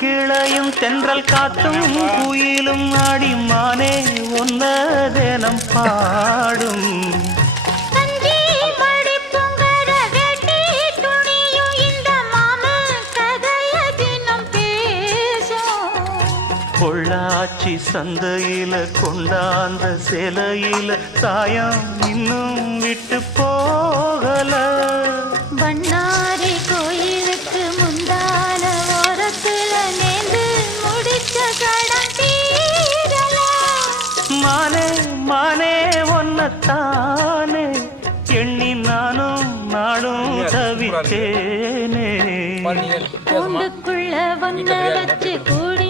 கிளையும் தென்றல் காத்தும் குயிலும் ஆடிமானே ஒன்ன தினம் பாடும் பொள்ளாச்சி சந்தையில கொண்டாந்த சிலையில சாயம் இன்னும் விட்டு போகல பண்ணாரி கோயிலுக்கு முந்தான ஓரத்துல நேர்ந்து முடிச்ச கடன் தீரல மானே மானே ஒன்னத்தானே எண்ணி நானும் நாடும் தவிச்சேனே கூண்டுக்குள்ள ஒன்ன வச்சு கூடி